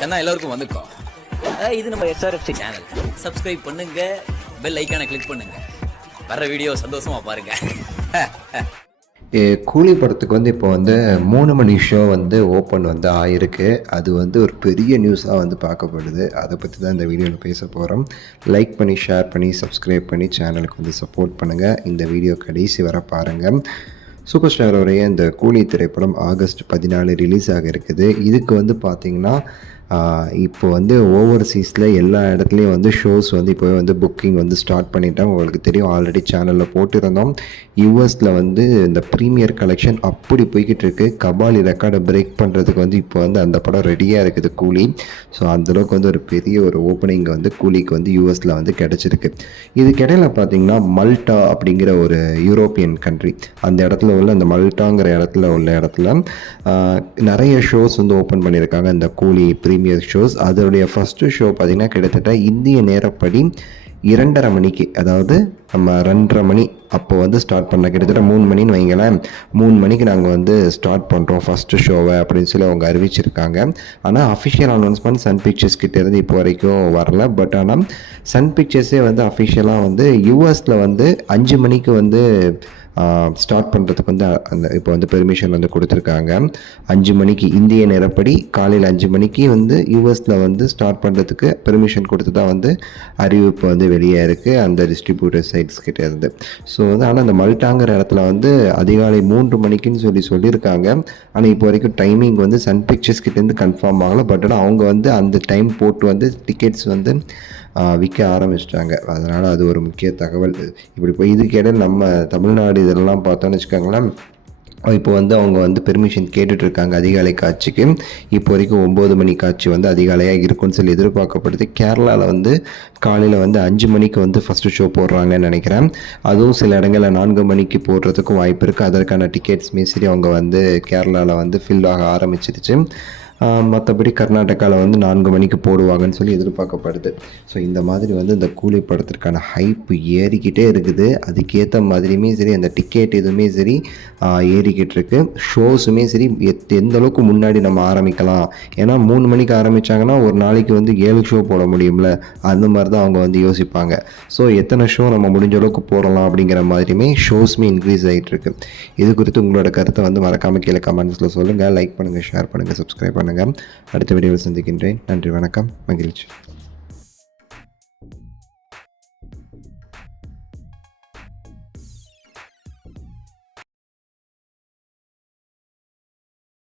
கண்ணா எல்லாருக்கும் வந்துக்கோ. இது நம்ம SRFC சேனல். சப்ஸ்கிரைப் பண்ணுங்க, பெல் ஐக்கானை கிளிக் பண்ணுங்க. வர வீடியோ சந்தோஷமா பாருங்க. கூலி படத்துக்கு வந்து இப்போ வந்து 3 மணி ஷோ வந்து ஓப்பன் வந்து ஆயிருக்கு. அது வந்து ஒரு பெரிய நியூஸாக வந்து பார்க்கப்படுது. அதை பற்றி தான் இந்த வீடியோவில் பேச போகிறோம். லைக் பண்ணி, ஷேர் பண்ணி, சப்ஸ்கிரைப் பண்ணி சேனலுக்கு வந்து சப்போர்ட் பண்ணுங்கள். இந்த வீடியோ கடைசி வர பாருங்கள். சூப்பர் ஸ்டாரோடைய இந்த கூலி திரைப்படம் ஆகஸ்ட் 14 ரிலீஸ் ஆக இருக்குது. இதுக்கு வந்து பார்த்திங்கன்னா இப்போ வந்து ஓவர்சீஸில் எல்லா இடத்துலையும் வந்து ஷோஸ் வந்து இப்போ வந்து புக்கிங் வந்து ஸ்டார்ட் பண்ணிட்டோம். உங்களுக்கு தெரியும், ஆல்ரெடி சேனலில் போட்டிருந்தோம். யூஎஸில் வந்து இந்த ப்ரீமியர் கலெக்ஷன் அப்படி போய்கிட்டு இருக்கு. கபாலி ரெக்கார்டை பிரேக் பண்ணுறதுக்கு வந்து இப்போ வந்து அந்த படம் ரெடியாக இருக்குது கூலி. ஸோ அந்தளவுக்கு வந்து ஒரு பெரிய ஒரு ஓப்பனிங் வந்து கூலிக்கு வந்து யூஎஸில் வந்து கிடச்சிருக்கு. இதுக்கிடையில் பார்த்திங்கன்னா மல்டா அப்படிங்கிற ஒரு யூரோப்பியன் கண்ட்ரி, அந்த இடத்துல உள்ள அந்த மல்டாங்கிற இடத்துல நிறைய ஷோஸ் வந்து ஓப்பன் பண்ணியிருக்காங்க. இந்த கூலி ப்ரீமியர் ஷோஸ், அதோடைய ஃபஸ்ட்டு ஷோ பார்த்திங்கன்னா கிட்டத்தட்ட இந்திய நேரப்படி 2:30 மணிக்கு, அதாவது நம்ம 2:30 மணி அப்போ வந்து ஸ்டார்ட் பண்ண, கிட்டத்தட்ட 3 மணின்னு வைங்களேன். 3 மணிக்கு நாங்கள் வந்து ஸ்டார்ட் பண்ணுறோம் ஃபஸ்ட்டு ஷோவை அப்படின்னு சொல்லி அவங்க அறிவிச்சிருக்காங்க. ஆனால் அஃபிஷியல் அனௌன்ஸ்மெண்ட் சன் பிக்சர்ஸ் கிட்டேருந்து இப்போ வரைக்கும் வரல. பட் ஆனால் சன் பிக்சர்ஸே வந்து அஃபிஷியலாக வந்து யூஎஸில் வந்து 5 மணிக்கு வந்து ஸ்டார்ட் பண்ணுறதுக்கு வந்து அந்த இப்போ வந்து பெர்மிஷன் வந்து கொடுத்துருக்காங்க. 5 மணிக்கு இந்திய நேரப்படி காலையில் 5 மணிக்கு வந்து யூஎஸில் வந்து ஸ்டார்ட் பண்ணுறதுக்கு பெர்மிஷன் கொடுத்து தான் வந்து அறிவிப்பு வந்து வெளியே இருக்குது அந்த டிஸ்ட்ரிபியூட்டர் சைட்ஸ் கிட்டே இருந்து. ஸோ வந்து ஆனால் அந்த மல்டாங்கிற இடத்துல வந்து அதிகாலை 3 மணிக்குன்னு சொல்லியிருக்காங்க. ஆனால் இப்போ வரைக்கும் டைமிங் வந்து சன் பிக்சர்ஸ் கிட்டேருந்து கன்ஃபார்ம் ஆகலை. பட் ஆனால் அவங்க வந்து அந்த டைம் போட்டு வந்து டிக்கெட்ஸ் வந்து விற்க ஆரம்பிச்சிட்டாங்க. அதனால் அது ஒரு முக்கிய தகவல். இப்படி போய் இதுக்கு இடையில் நம்ம தமிழ்நாடு இதெல்லாம் பார்த்தோன்னு வச்சுக்கோங்களேன், இப்போ வந்து அவங்க வந்து பெர்மிஷன் கேட்டுட்ருக்காங்க அதிகாலை காட்சிக்கு. இப்போ வரைக்கும் 9 மணி காட்சி வந்து அதிகாலையாக இருக்குன்னு சொல்லி எதிர்பார்க்கப்படுது. கேரளாவில் வந்து காலையில் வந்து 5 மணிக்கு வந்து ஃபஸ்ட்டு ஷோ போடுறாங்கன்னு நினைக்கிறேன். அதுவும் சில இடங்களில் 4 மணிக்கு போடுறதுக்கும் வாய்ப்பு இருக்குது. அதற்கான டிக்கெட்ஸுமே சரி அவங்க வந்து கேரளாவில் வந்து ஃபில் ஆக ஆரம்பிச்சிருச்சு. மற்றபடி கர்நாடகாவில் வந்து 4 மணிக்கு போடுவாங்கன்னு சொல்லி எதிர்பார்க்கப்படுது. ஸோ இந்த மாதிரி வந்து இந்த கூலி படத்திற்கான ஹைப்பு ஏறிக்கிட்டே இருக்குது. அதுக்கேற்ற மாதிரியுமே சரி அந்த டிக்கெட் எதுவுமே சரி ஏறிக்கிட்டு இருக்கு. ஷோஸுமே சரி எந்த அளவுக்கு முன்னாடி நம்ம ஆரம்பிக்கலாம், ஏன்னா 3 மணிக்கு ஆரம்பித்தாங்கன்னா ஒரு நாளைக்கு வந்து 7 ஷோ போட முடியும்ல, அந்த மாதிரி தான் அவங்க வந்து யோசிப்பாங்க. ஸோ எத்தனை ஷோ நம்ம முடிஞ்ச அளவுக்கு போடலாம் அப்படிங்கிற மாதிரியுமே ஷோஸுமே இன்க்ரீஸ் ஆகிட்டு இருக்கு. இது குறித்து உங்களோட கருத்தை வந்து மறக்காமல் கீழே கமெண்ட்ஸில் சொல்லுங்கள். லைக் பண்ணுங்கள், ஷேர் பண்ணுங்கள், சப்ஸ்கிரைப் பண்ணுங்கள். அடுத்த வீடியோவில் சந்திக்கின்றேன். நன்றி, வணக்கம், மகிழ்ச்சி.